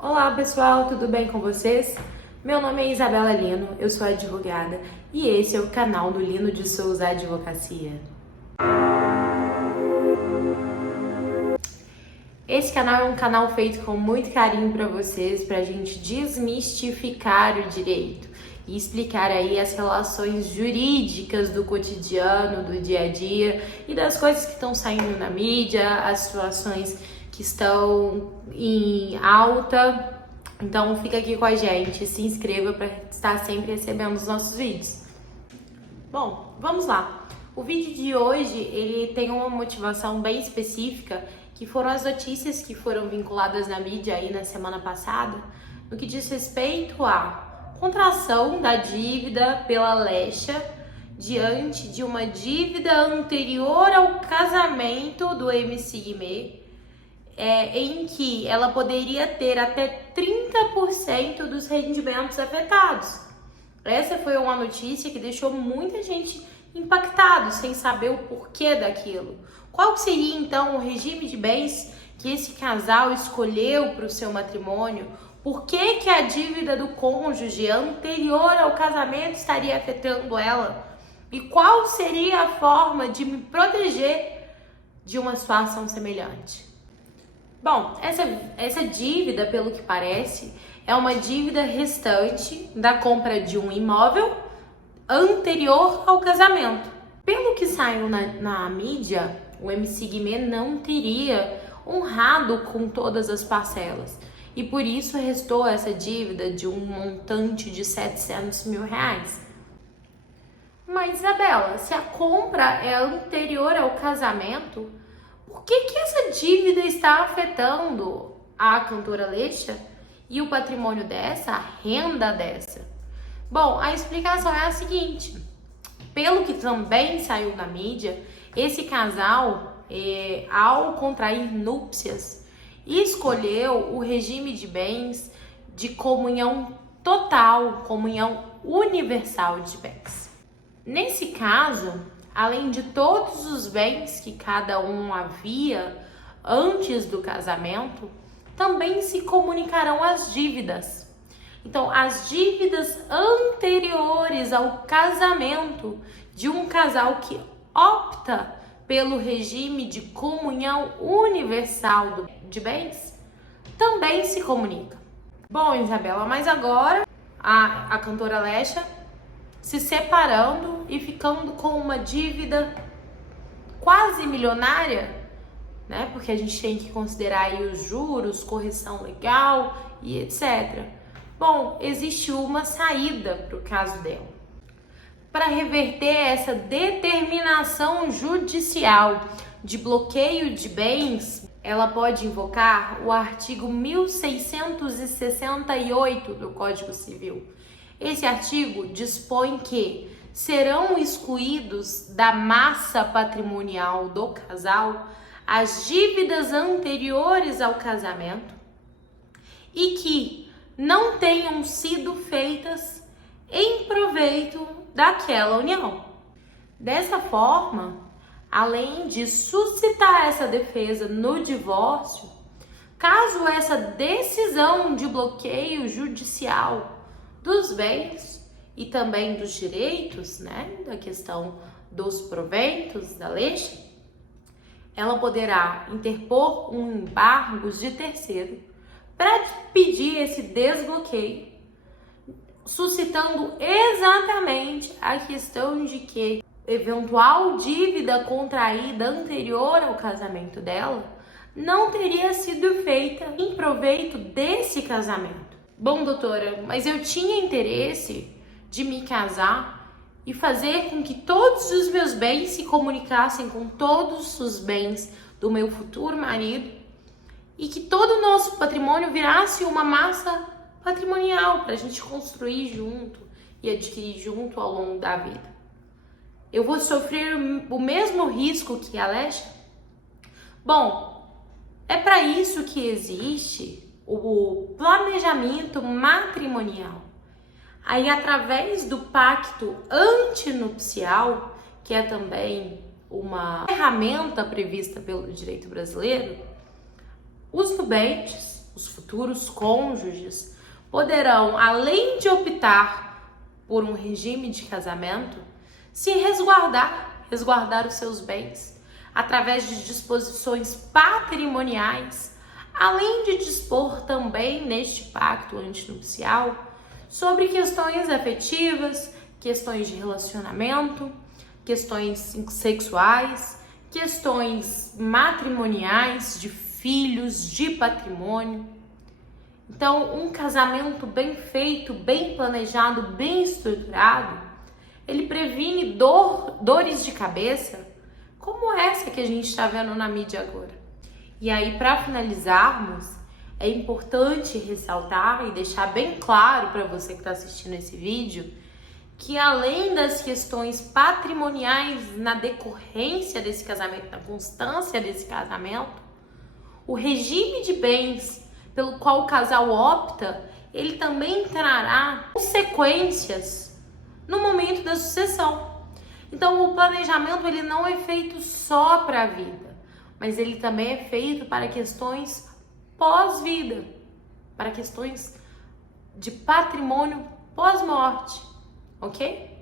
Olá pessoal, tudo bem com vocês? Meu nome é Isabela Lino, eu sou advogada e esse é o canal do Lino de Souza Advocacia. Esse canal é um canal feito com muito carinho para vocês, para a gente desmistificar o direito e explicar aí as relações jurídicas do cotidiano, do dia a dia e das coisas que estão saindo na mídia, as situações que estão em alta. Então fica aqui com a gente, se inscreva para estar sempre recebendo os nossos vídeos. Bom, vamos lá. O vídeo de hoje ele tem uma motivação bem específica, que foram as notícias que foram vinculadas na mídia aí na semana passada, no que diz respeito à contração da dívida pela Alexa diante de uma dívida anterior ao casamento do MC Guimê, em que ela poderia ter até 30% dos rendimentos afetados. Essa foi uma notícia que deixou muita gente impactado, sem saber o porquê daquilo. Qual seria então o regime de bens que esse casal escolheu para o seu matrimônio? Por que a dívida do cônjuge anterior ao casamento estaria afetando ela? E qual seria a forma de me proteger de uma situação semelhante? Bom, essa dívida, pelo que parece, é uma dívida restante da compra de um imóvel anterior ao casamento. Pelo que saiu na mídia, o MC Guimê não teria honrado com todas as parcelas e por isso restou essa dívida de um montante de R$700 mil. Mas, Isabela, se a compra é anterior ao casamento, por que essa dívida está afetando a cantora Alexa e o patrimônio dessa, a renda dessa? Bom, a explicação é a seguinte: pelo que também saiu na mídia, esse casal, ao contrair núpcias, escolheu o regime de bens de comunhão total, comunhão universal de bens. Nesse caso, além de todos os bens que cada um havia antes do casamento, também se comunicarão as dívidas. Então, as dívidas anteriores ao casamento de um casal que opta pelo regime de comunhão universal de bens também se comunica. Bom, Isabela, mas agora a cantora Alexa se separando e ficando com uma dívida quase milionária, né? Porque a gente tem que considerar aí os juros, correção legal e etc. Bom, existe uma saída para o caso dela. Para reverter essa determinação judicial de bloqueio de bens, ela pode invocar o artigo 1668 do Código Civil. Esse artigo dispõe que serão excluídos da massa patrimonial do casal as dívidas anteriores ao casamento e que não tenham sido feitas em proveito daquela união. Dessa forma, além de suscitar essa defesa no divórcio, caso essa decisão de bloqueio judicial dos bens e também dos direitos, né, da questão dos proventos da lei, ela poderá interpor um embargo de terceiro para pedir esse desbloqueio, suscitando exatamente a questão de que eventual dívida contraída anterior ao casamento dela não teria sido feita em proveito desse casamento. Bom, doutora, mas eu tinha interesse de me casar e fazer com que todos os meus bens se comunicassem com todos os bens do meu futuro marido e que todo o nosso patrimônio virasse uma massa patrimonial para a gente construir junto e adquirir junto ao longo da vida. Eu vou sofrer o mesmo risco que a Alexa? Bom, é para isso que existe o planejamento matrimonial. Aí, através do pacto antinupcial, que é também uma ferramenta prevista pelo direito brasileiro, os nubentes, os futuros cônjuges, poderão, além de optar por um regime de casamento, se resguardar os seus bens, através de disposições patrimoniais, além de dispor também neste pacto antinupcial sobre questões afetivas, questões de relacionamento, questões sexuais, questões matrimoniais, de filhos, de patrimônio. Então, um casamento bem feito, bem planejado, bem estruturado, ele previne dores de cabeça, como essa que a gente está vendo na mídia agora. E aí, para finalizarmos, é importante ressaltar e deixar bem claro para você que está assistindo esse vídeo, que além das questões patrimoniais na decorrência desse casamento, na constância desse casamento, o regime de bens pelo qual o casal opta, ele também trará consequências no momento da sucessão. Então, o planejamento ele não é feito só para a vida, mas ele também é feito para questões pós-vida, para questões de patrimônio pós-morte, ok?